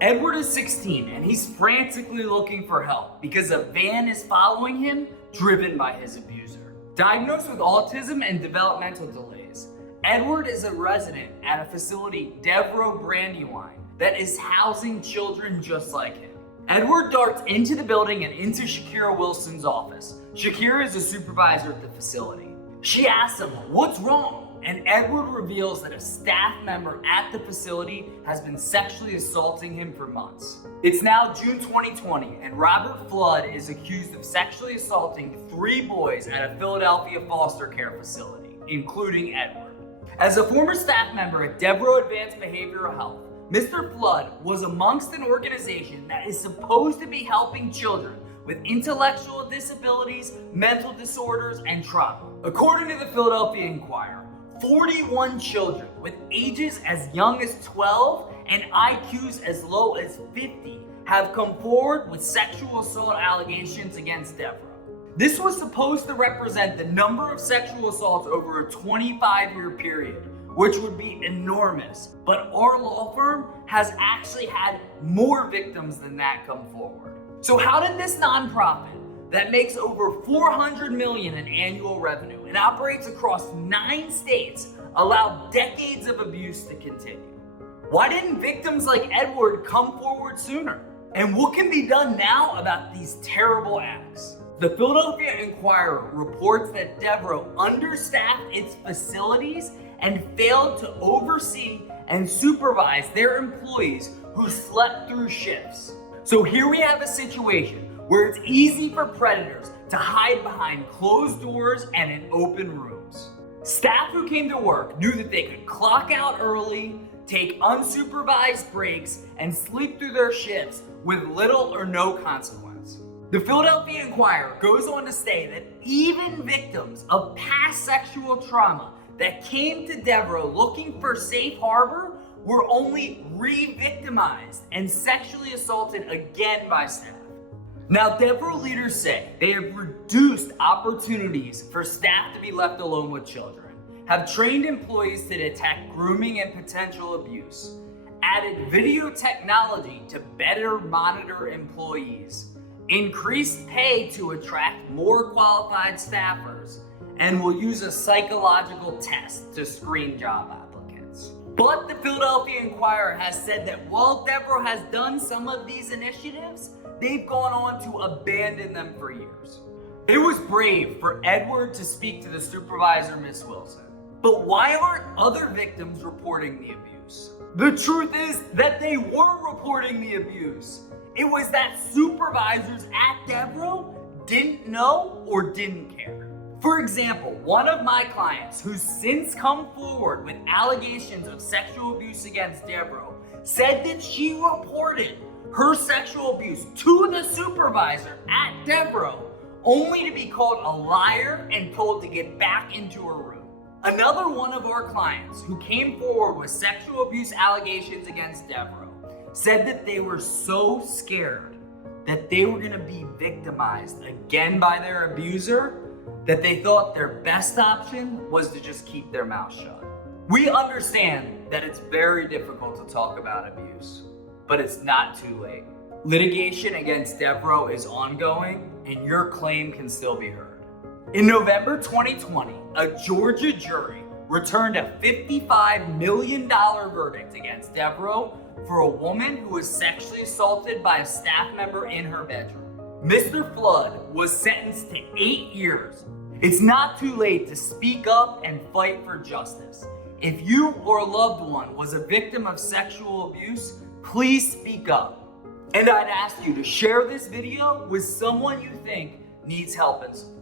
Edward is 16 and he's frantically looking for help because a van is following him, driven by his abuser. Diagnosed with autism and developmental delays, Edward is a resident at a facility, Devereaux Brandywine, that is housing children just like him. Edward darts into the building and into Shakira Wilson's office. Shakira is a supervisor at the facility. She asks him, "What's wrong?" And Edward reveals that a staff member at the facility has been sexually assaulting him for months. It's now June 2020, and Robert Flood is accused of sexually assaulting 3 boys at a Philadelphia foster care facility, including Edward. As a former staff member at Devereaux Advanced Behavioral Health, Mr. Flood was amongst an organization that is supposed to be helping children with intellectual disabilities, mental disorders, and trauma. According to the Philadelphia Inquirer, 41 children with ages as young as 12 and IQs as low as 50 have come forward with sexual assault allegations against Devereaux. This was supposed to represent the number of sexual assaults over a 25-year period, which would be enormous. But our law firm has actually had more victims than that come forward. So how did this nonprofit that makes over $400 million in annual revenue and operates across 9 states allow decades of abuse to continue? Why didn't victims like Edward come forward sooner? And what can be done now about these terrible acts? The Philadelphia Inquirer reports that Devereaux understaffed its facilities and failed to oversee and supervise their employees who slept through shifts. So here we have a situation where it's easy for predators to hide behind closed doors and in open rooms. Staff who came to work knew that they could clock out early, take unsupervised breaks, and sleep through their shifts with little or no consequence. The Philadelphia Inquirer goes on to say that even victims of past sexual trauma that came to Devereaux looking for safe harbor were only re-victimized and sexually assaulted again by staff. Now, Devereaux leaders say they have reduced opportunities for staff to be left alone with children, have trained employees to detect grooming and potential abuse, added video technology to better monitor employees, increased pay to attract more qualified staffers, and will use a psychological test to screen job applicants. But the Philadelphia Inquirer has said that while Devereaux has done some of these initiatives, they've gone on to abandon them for years. It was brave for Edward to speak to the supervisor, Miss Wilson. But why aren't other victims reporting the abuse? The truth is that they were reporting the abuse. It was that supervisors at Devereaux didn't know or didn't care. For example, one of my clients who's since come forward with allegations of sexual abuse against Devereaux said that she reported her sexual abuse to the supervisor at Devereaux, only to be called a liar and told to get back into her room. Another one of our clients who came forward with sexual abuse allegations against Devereaux said that they were so scared that they were going to be victimized again by their abuser that they thought their best option was to just keep their mouth shut. We understand that it's very difficult to talk about abuse, but it's not too late. Litigation against Devereaux is ongoing, and your claim can still be heard. In November 2020, a Georgia jury returned a $55 million verdict against Devereaux for a woman who was sexually assaulted by a staff member in her bedroom. Mr. Flood was sentenced to 8 years. It's not too late to speak up and fight for justice. If you or a loved one was a victim of sexual abuse, please speak up. And I'd ask you to share this video with someone you think needs help and support.